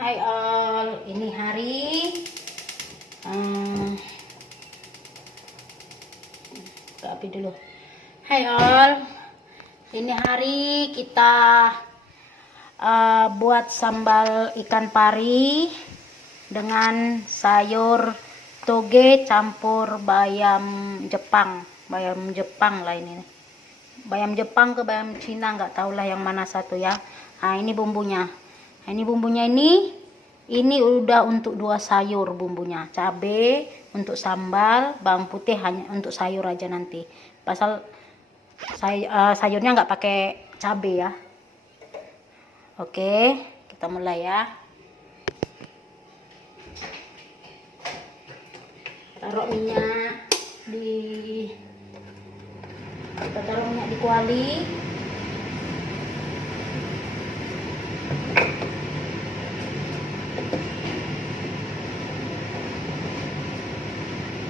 Hai all, ini hari api dulu. Hai all, ini hari kita buat sambal ikan pari dengan sayur toge campur bayam Jepang. Bayam Jepang lah ini. Bayam Jepang ke bayam Cina, nggak tahu lah yang mana satu ya. Nah, ini bumbunya. Nah, ini bumbunya ini udah untuk 2 sayur bumbunya. Cabe untuk sambal, bawang putih hanya untuk sayur aja nanti. Pasal sayurnya nggak pakai cabe ya. Oke, kita mulai ya. Taruh minyak di kuali.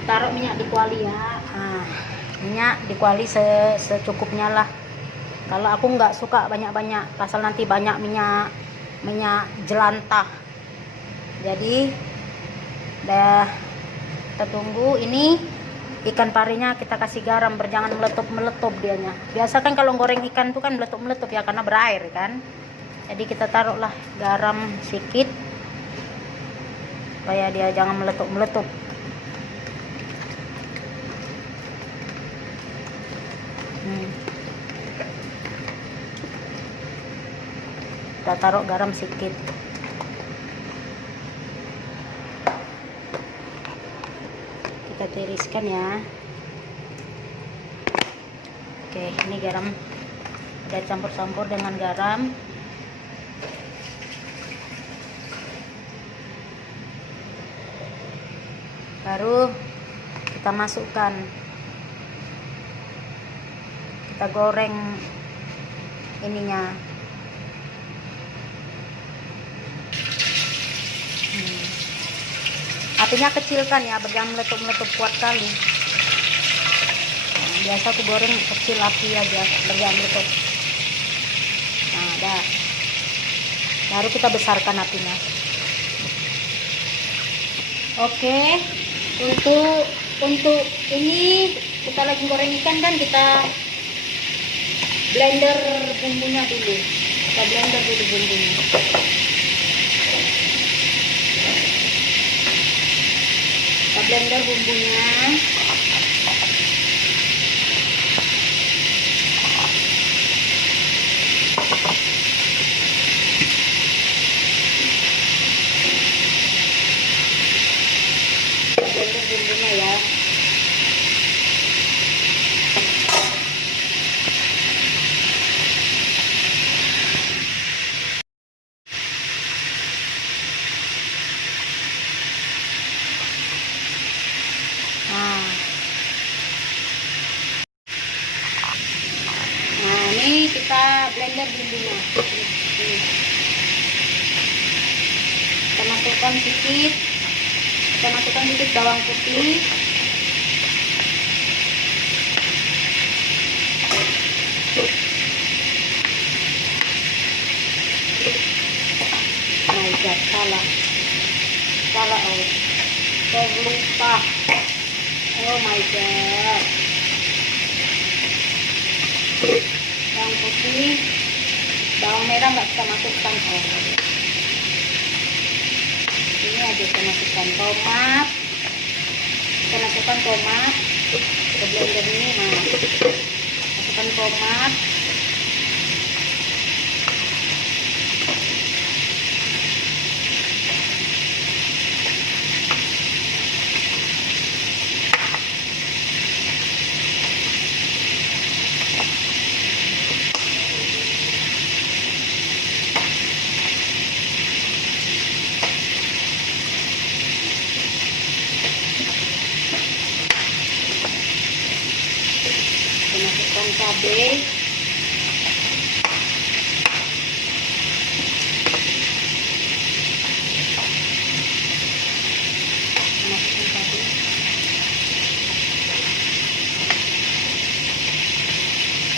Taruh minyak di kuali ya. Nah, minyak di kuali secukupnya lah. Kalau aku nggak suka banyak-banyak, pasal nanti banyak minyak jelantah. Jadi udah kita tunggu. Ini ikan parinya kita kasih garam, jangan meletup dianya. Biasa kan kalau goreng ikan tuh kan meletup ya karena berair kan. Jadi kita taruhlah garam sedikit supaya dia jangan meletup. Kita taruh garam sedikit. Kita tiriskan ya. Oke, ini garam udah campur-campur dengan garam. Baru kita masukkan, kita goreng ininya. Apinya kecilkan ya, jangan meletup kuat kali. Nah, biasa aku goreng kecil api aja, jangan meletup. Nah, dah. Baru kita besarkan apinya. Oke, untuk ini kita lagi goreng ikan kan, kita blender bumbunya dulu. Kita blender dulu bumbunya. Kita blender bumbunya. Blender bumbunya ya. Nah, ini kita blender bumbunya. Kita masukkan sedikit bawang putih. My God, salah terlupa. Oh my God. Bawang putih, bawang merah nggak kita masukkan. Ini aja kita masukkan tomat. Kita masukkan tomat ke blender ini. Nah, masukkan tomat. Masukkan cabai,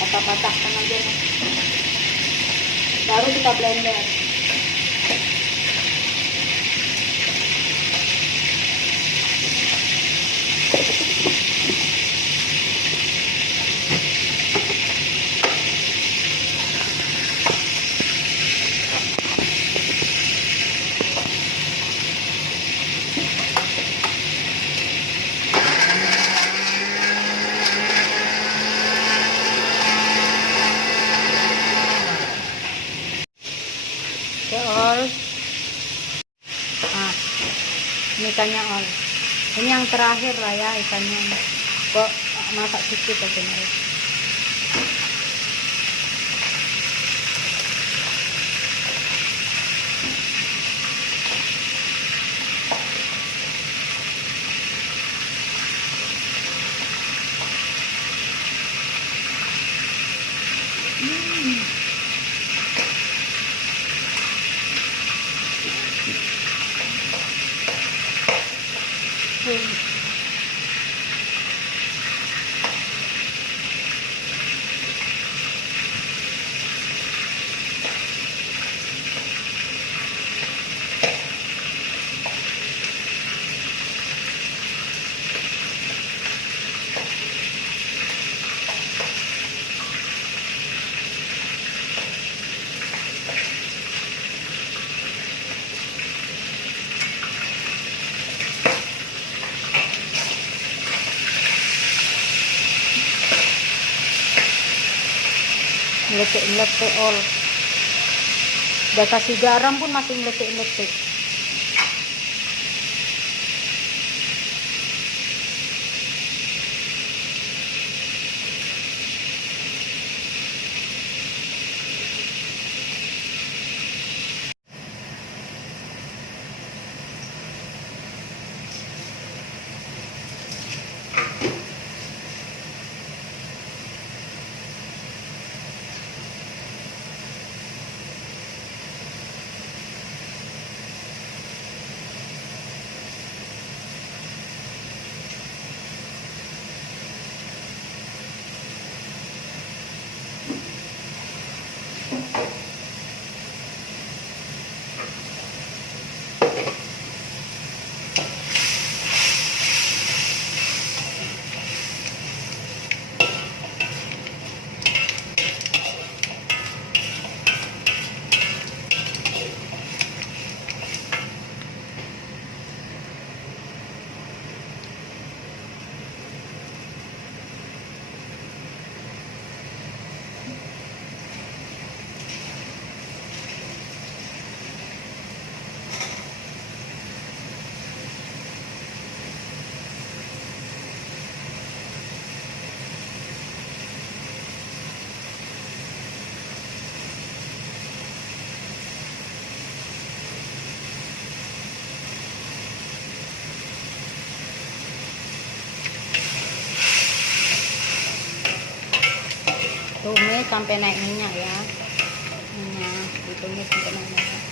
patah-patahkan aja, baru kita blender. Ol. Nah, ini ikannya ol. Ini yang terakhir lah ya ikannya. Kok masak sedikit aja nih. Meletik-meletik ol. Udah kasih garam pun masih meletik-meletik. Tumis sampai naik minyak ya. Minyak ditumis sampai naik minyak.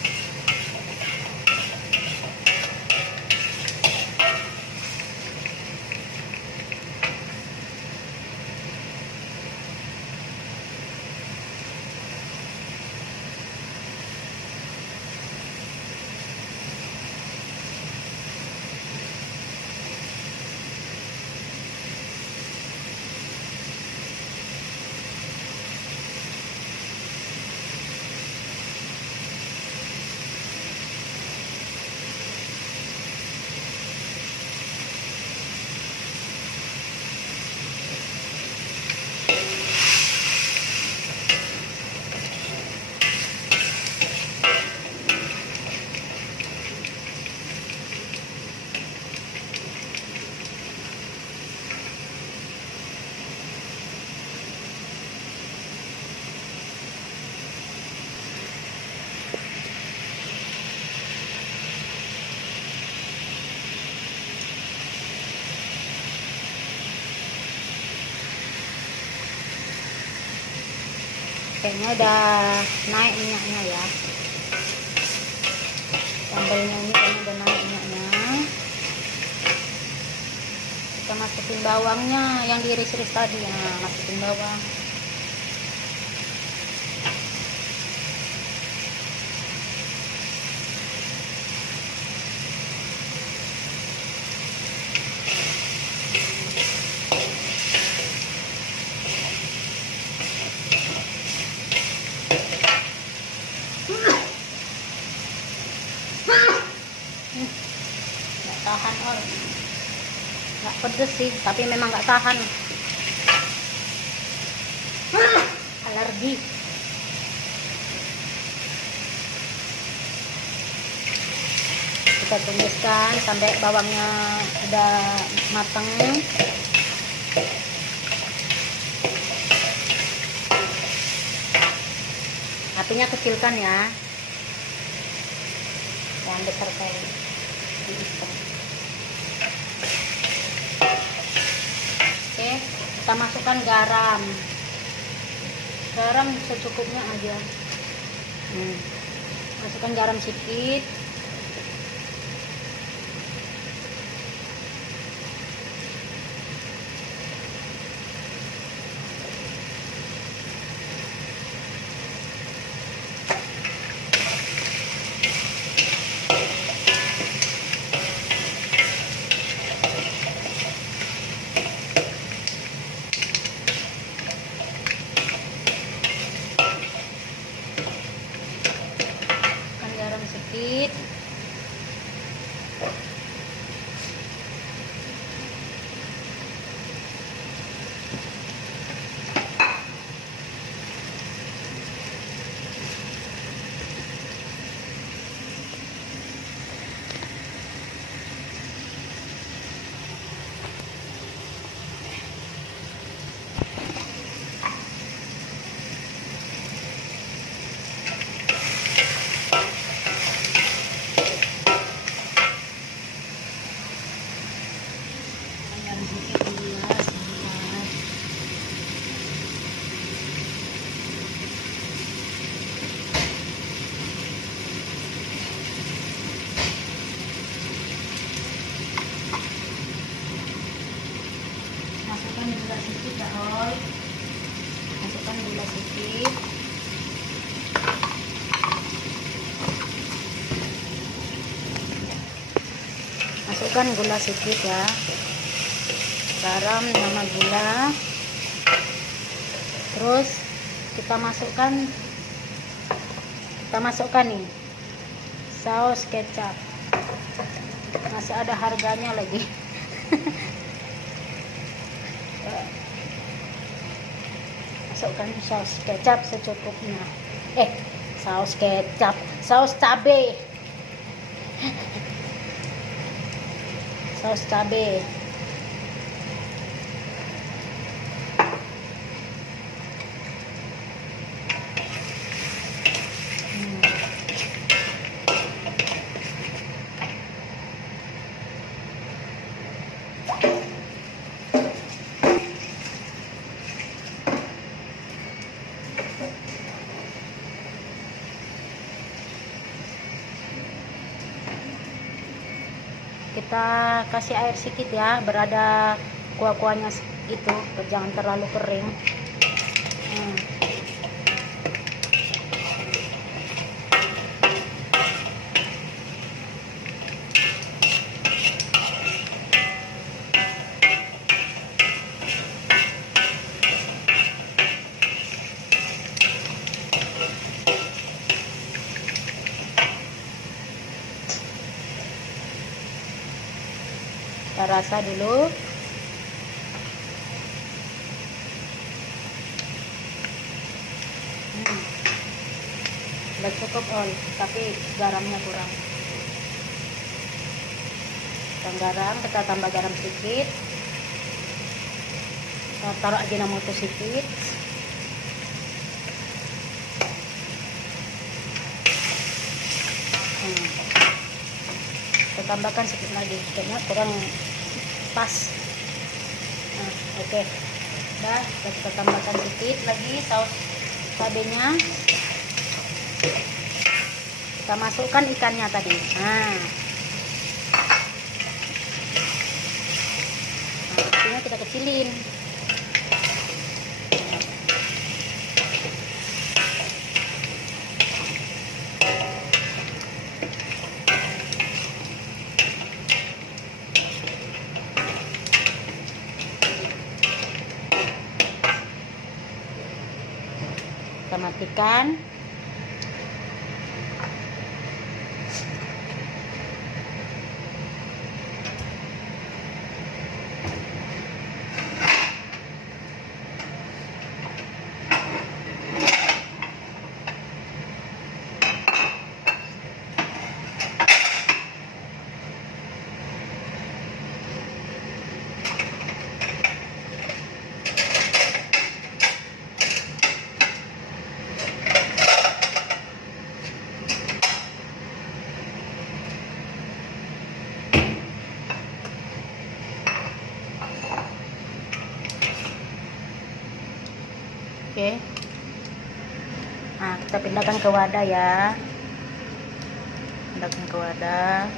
Kayaknya udah naik minyaknya ya. Sambalnya ini kayaknya udah naik minyaknya. Kita masukin bawangnya yang diiris-iris tadi. Nah, masukin bawang. Nggak tahan orang. Nggak pedes sih, tapi memang nggak tahan. Alergi. Kita tumiskan sampai bawangnya udah mateng. Apinya kecilkan ya, jangan besar kali. Oke, kita masukkan garam secukupnya aja. Masukkan garam sedikit. Sedikit. Masukkan gula sedikit ya, Ol. Masukkan gula sedikit. Masukkan gula sedikit ya. Garam sama gula. Terus kita masukkan nih saus kecap. Masih ada harganya lagi. Masukkan saus kecap secukupnya. Saus kecap, saus cabai. Saus cabai. Kita kasih air sedikit ya, berada kuah-kuahnya gitu, jangan terlalu kering. Kita rasa dulu. Udah cukup, Ol, tapi garamnya kurang. Kita tambah garam sedikit. Kita taruh ajinomoto sedikit. Kita tambahkan sedikit lagi, kayaknya kurang pas. Oke. Udah, kita tambahkan sedikit lagi saus cabenya. Kita masukkan ikannya tadi. Apinya kita kecilin. Kita matikan. Oke. Nah, kita pindahkan ke wadah ya. Pindahkan ke wadah.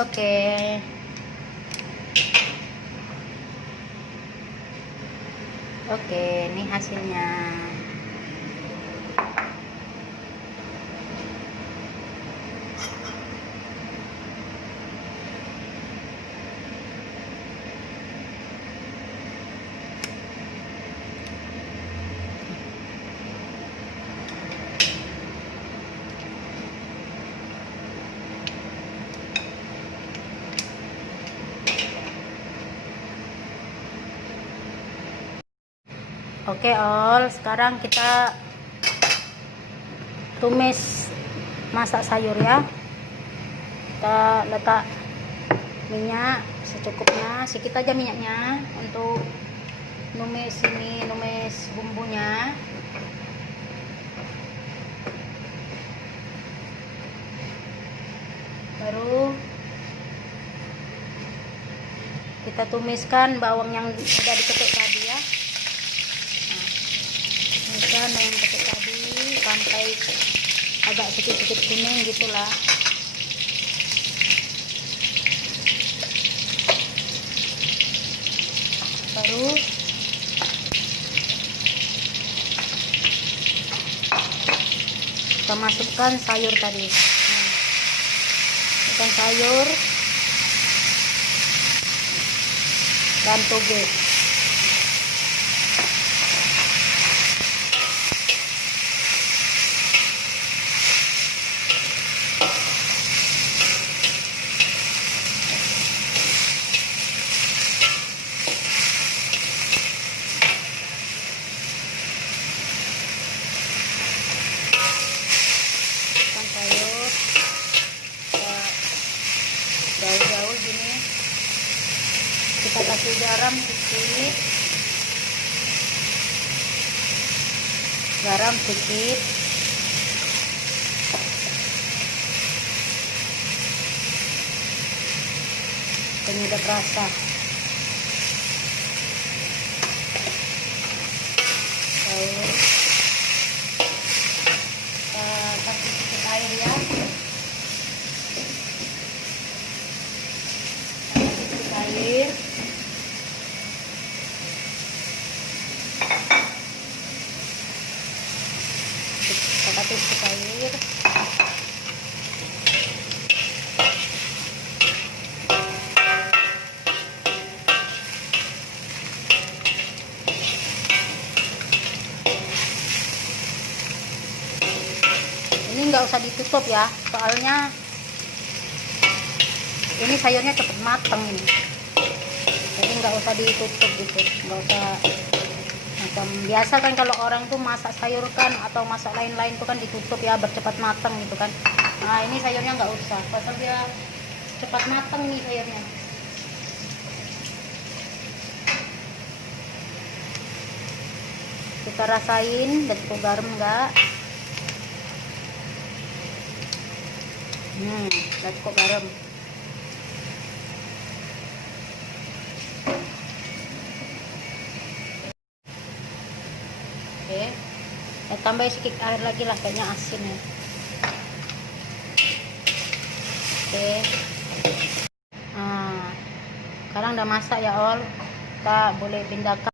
Oke. Oke, ini hasilnya. Oke, sekarang kita tumis masak sayur ya. Kita letak minyak secukupnya, sedikit aja minyaknya untuk numis bumbunya. Baru kita tumiskan bawang yang sudah diketuk tadi ya. Tumiskan yang diketuk tadi sampai agak sedikit kuning gitulah. Baru kita masukkan sayur tadi. Masukkan sayur dan toge. Jauh-jauh gini, kita kasih garam sedikit, penyedap rasa. Lalu kita kasih sedikit air ya. Air, kita kasih sedikit air. Ini nggak usah ditutup ya, soalnya ini sayurnya cepet matang ini. Jadi nggak usah ditutup gitu, nggak usah macam biasa kan kalau orang tuh masak sayur kan atau masak lain-lain tuh kan ditutup ya bercepat matang gitu kan. Nah ini sayurnya nggak usah, pasal dia cepat matang nih sayurnya. Kita rasain dan cukup garam enggak. Udah cukup garam. Oke, tambah sedikit air lagi lah, kayaknya asin ya. Oke, nah sekarang udah masak ya all. Kita boleh pindahkan